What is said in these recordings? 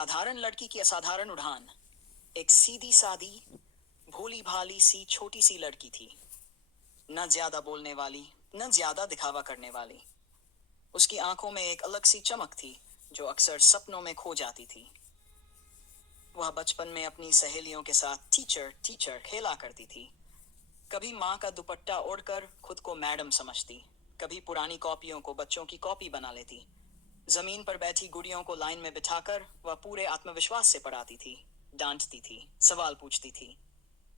साधारण लड़की की असाधारण उड़ान। एक सीधी सादी भोली भाली सी छोटी सी लड़की थी। न ज्यादा बोलने वाली, न ज्यादा दिखावा करने वाली। उसकी आंखों में एक अलग सी चमक थी जो अक्सर सपनों में खो जाती थी। वह बचपन में अपनी सहेलियों के साथ टीचर टीचर खेला करती थी। कभी माँ का दुपट्टा ओढ़कर खुद को मैडम समझती, कभी पुरानी कॉपियों को बच्चों की कॉपी बना लेती। जमीन पर बैठी गुड़ियों को लाइन में बिठाकर वह पूरे आत्मविश्वास से पढ़ाती थी, डांटती थी, सवाल पूछती थी।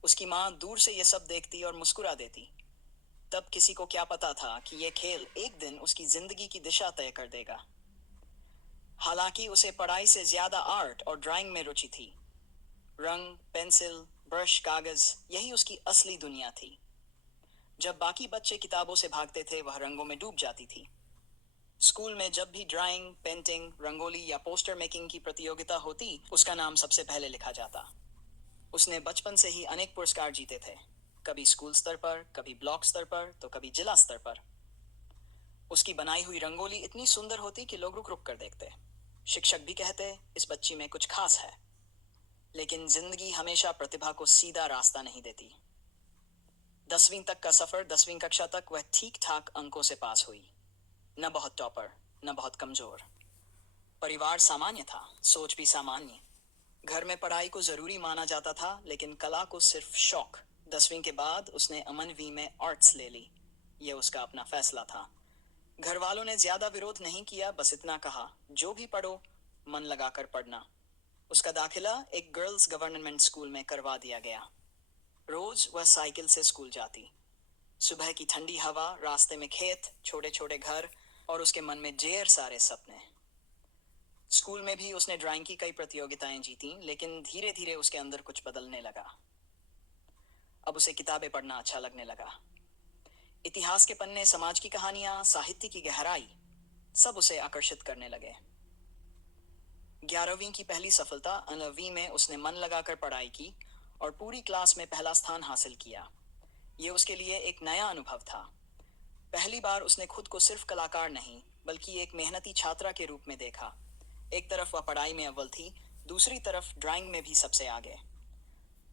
उसकी माँ दूर से ये सब देखती और मुस्कुरा देती। तब किसी को क्या पता था कि ये खेल एक दिन उसकी जिंदगी की दिशा तय कर देगा। हालांकि उसे पढ़ाई से ज्यादा आर्ट और ड्राइंग में रुचि थी। रंग, पेंसिल, ब्रश, कागज, यही उसकी असली दुनिया थी। जब बाकी बच्चे किताबों से भागते थे, वह रंगों में डूब जाती थी। स्कूल में जब भी ड्राइंग, पेंटिंग, रंगोली या पोस्टर मेकिंग की प्रतियोगिता होती, उसका नाम सबसे पहले लिखा जाता। उसने बचपन से ही अनेक पुरस्कार जीते थे, कभी स्कूल स्तर पर, कभी ब्लॉक स्तर पर, तो कभी जिला स्तर पर। उसकी बनाई हुई रंगोली इतनी सुंदर होती कि लोग रुक रुक कर देखते। शिक्षक भी कहते, इस बच्ची में कुछ खास है। लेकिन जिंदगी हमेशा प्रतिभा को सीधा रास्ता नहीं देती। 10वीं तक का सफर, 10वीं कक्षा तक वह ठीक ठाक अंकों से पास हुई। न बहुत टॉपर, न बहुत कमजोर। परिवार सामान्य था, सोच भी सामान्य। घर में पढ़ाई को जरूरी माना जाता था, लेकिन कला को सिर्फ शौक। 10वीं के बाद उसने अमनवी में आर्ट्स ले ली। यह उसका अपना फैसला था। घर वालों ने ज्यादा विरोध नहीं किया, बस इतना कहा, जो भी पढ़ो मन लगाकर पढ़ना। उसका दाखिला एक गर्ल्स गवर्नमेंट स्कूल में करवा दिया गया। रोज वह साइकिल से स्कूल जाती। सुबह की ठंडी हवा, रास्ते में खेत, छोटे छोटे घर, और उसके मन में ढेर सारे सपने। स्कूल में भी उसने ड्राइंग की कई प्रतियोगिताएं जीती, लेकिन धीरे धीरे उसके अंदर कुछ बदलने लगा। अब उसे किताबें पढ़ना अच्छा लगने लगा। इतिहास के पन्ने, समाज की कहानियां, साहित्य की गहराई, सब उसे आकर्षित करने लगे। 11वीं की पहली सफलता, 9वीं में उसने मन लगाकर पढ़ाई की और पूरी क्लास में पहला स्थान हासिल किया। यह उसके लिए एक नया अनुभव था। पहली बार उसने खुद को सिर्फ कलाकार नहीं, बल्कि एक मेहनती छात्रा के रूप में देखा। एक तरफ वह पढ़ाई में अव्वल थी, दूसरी तरफ ड्राइंग में भी सबसे आगे।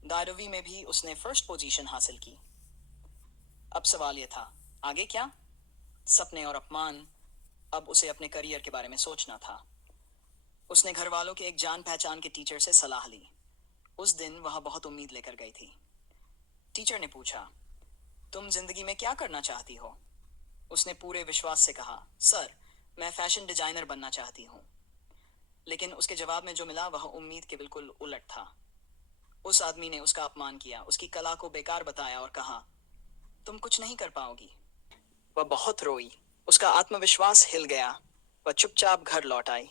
12वीं में भी उसने फर्स्ट पोजीशन हासिल की। अब सवाल यह था, आगे क्या? सपने और अपमान। अब उसे अपने करियर के बारे में सोचना था। उसने घर वालों के एक जान पहचान के टीचर से सलाह ली। उस दिन वह बहुत उम्मीद लेकर गई थी। टीचर ने पूछा, तुम जिंदगी में क्या करना चाहती हो? उसने पूरे विश्वास से कहा, सर, मैं फैशन डिजाइनर बनना चाहती हूँ। लेकिन उसके जवाब में जो मिला वह उम्मीद के बिल्कुल उलट था। उस आदमी ने उसका अपमान किया, उसकी कला को बेकार बताया और कहा, तुम कुछ नहीं कर पाओगी। वह बहुत रोई, उसका आत्मविश्वास हिल गया। वह चुपचाप घर लौट आई।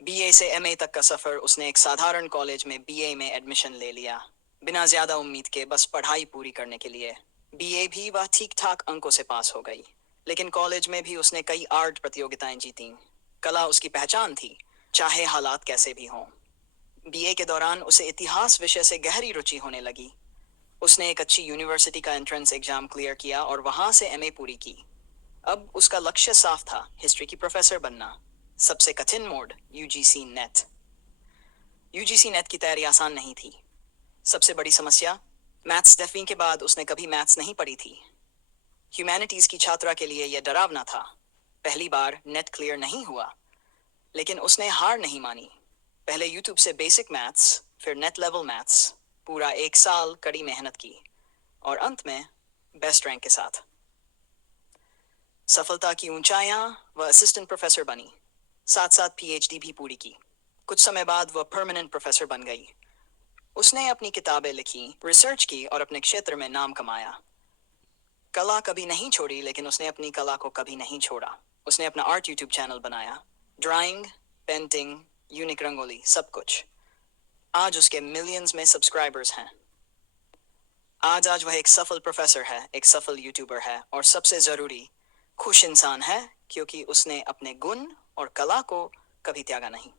बीए से एमए तक का सफर, उसने एक साधारण कॉलेज में बीए में एडमिशन ले लिया, बिना ज्यादा उम्मीद के, बस पढ़ाई पूरी करने के लिए। बीए भी वह ठीक ठाक अंकों से पास हो गई। लेकिन कॉलेज में भी उसने कई आर्ट प्रतियोगिताएं जीतीं। कला उसकी पहचान थी, चाहे हालात कैसे भी हों। बीए के दौरान उसे इतिहास विषय से गहरी रुचि होने लगी। उसने एक अच्छी यूनिवर्सिटी का एंट्रेंस एग्जाम क्लियर किया और वहां से एमए पूरी की। अब उसका लक्ष्य साफ था, हिस्ट्री की प्रोफेसर बनना। सबसे कठिन mode, UGC net. UGC net की तैयारी आसान नहीं थी। सबसे बड़ी समस्या, मैथ्स। 10वीं के बाद उसने कभी मैथ्स नहीं पढ़ी थी। ह्यूमैनिटीज की छात्रा के लिए यह डरावना था। पहली बार नेट क्लियर नहीं हुआ, लेकिन उसने हार नहीं मानी। पहले यूट्यूब से बेसिक मैथ्स, फिर नेट लेवल मैथ्स, पूरा 1 साल कड़ी मेहनत की, और अंत में बेस्ट रैंक के साथ। सफलता की ऊंचाइयां, वह असिस्टेंट प्रोफेसर बनी, साथ साथ पीएचडी भी पूरी की। कुछ समय बाद वह परमानेंट प्रोफेसर बन गई। उसने अपनी किताबें लिखी, रिसर्च की और अपने क्षेत्र में नाम कमाया। कला कभी नहीं छोड़ी, लेकिन उसने अपनी कला को कभी नहीं छोड़ा। उसने अपना आर्ट यूट्यूब चैनल बनाया, ड्राइंग, पेंटिंग, यूनिक रंगोली, सब कुछ। आज उसके मिलियंस में सब्सक्राइबर्स हैं। आज वह एक सफल प्रोफेसर है, एक सफल यूट्यूबर है, और सबसे जरूरी, खुश इंसान है, क्योंकि उसने अपने गुण और कला को कभी त्यागा नहीं।